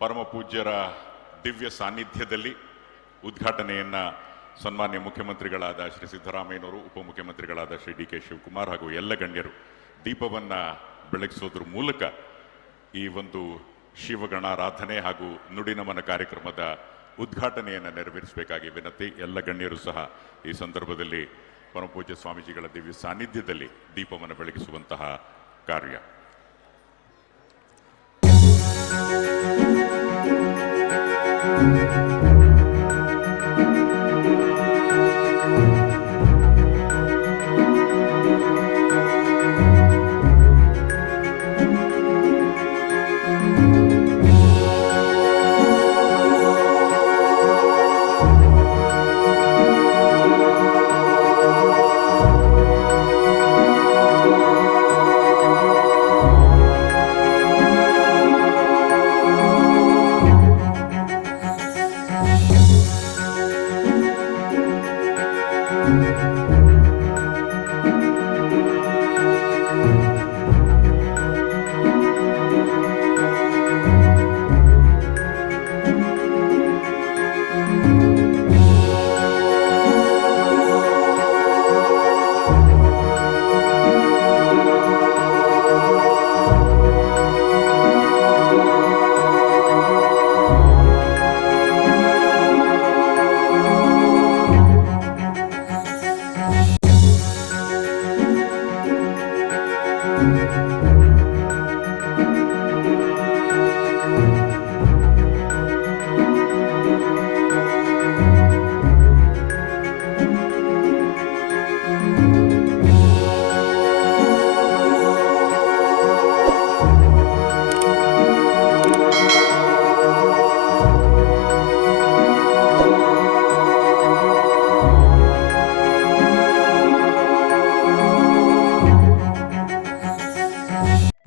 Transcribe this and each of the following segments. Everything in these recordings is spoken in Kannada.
ಪರಮ ಪೂಜ್ಯರ ದಿವ್ಯ ಸಾನ್ನಿಧ್ಯದಲ್ಲಿ ಉದ್ಘಾಟನೆಯನ್ನು ಸನ್ಮಾನ್ಯ ಮುಖ್ಯಮಂತ್ರಿಗಳಾದ ಶ್ರೀ ಸಿದ್ದರಾಮಯ್ಯನವರು, ಉಪಮುಖ್ಯಮಂತ್ರಿಗಳಾದ ಶ್ರೀ ಡಿ ಕೆ ಶಿವಕುಮಾರ್ ಹಾಗೂ ಎಲ್ಲ ಗಣ್ಯರು ದೀಪವನ್ನು ಬೆಳಗಿಸೋದ್ರ ಮೂಲಕ ಈ ಒಂದು ಶಿವಗಣಾರಾಧನೆ ಹಾಗೂ ನುಡಿನಮನ ಕಾರ್ಯಕ್ರಮದ ಉದ್ಘಾಟನೆಯನ್ನು ನೆರವೇರಿಸಬೇಕಾಗಿ ವಿನಂತಿ. ಎಲ್ಲ ಗಣ್ಯರು ಸಹ ಈ ಸಂದರ್ಭದಲ್ಲಿ ಪರಮಪೂಜ್ಯ ಸ್ವಾಮೀಜಿಗಳ ದಿವ್ಯ ಸಾನ್ನಿಧ್ಯದಲ್ಲಿ ದೀಪವನ್ನು ಬೆಳಗಿಸುವಂತಹ ಕಾರ್ಯ.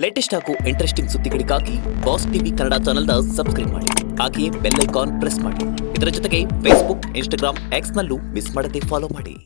ಲೇಟೆಸ್ಟ್ ಹಾಗೂ ಇಂಟ್ರೆಸ್ಟಿಂಗ್ ಸುದ್ದಿಗಳಿಗಾಗಿ ಬಾಸ್ ಟಿವಿ ಕನ್ನಡ ಚಾನೆಲ್ನ ಸಬ್ಸ್ಕ್ರೈಬ್ ಮಾಡಿ. ಹಾಗೆಯೇ ಬೆಲ್ ಐಕಾನ್ ಪ್ರೆಸ್ ಮಾಡಿ. ಇದರ ಜೊತೆಗೆ ಫೇಸ್ಬುಕ್, ಇನ್ಸ್ಟಾಗ್ರಾಮ್, ಎಕ್ಸ್ನಲ್ಲೂ ಮಿಸ್ ಮಾಡದೆ ಫಾಲೋ ಮಾಡಿ.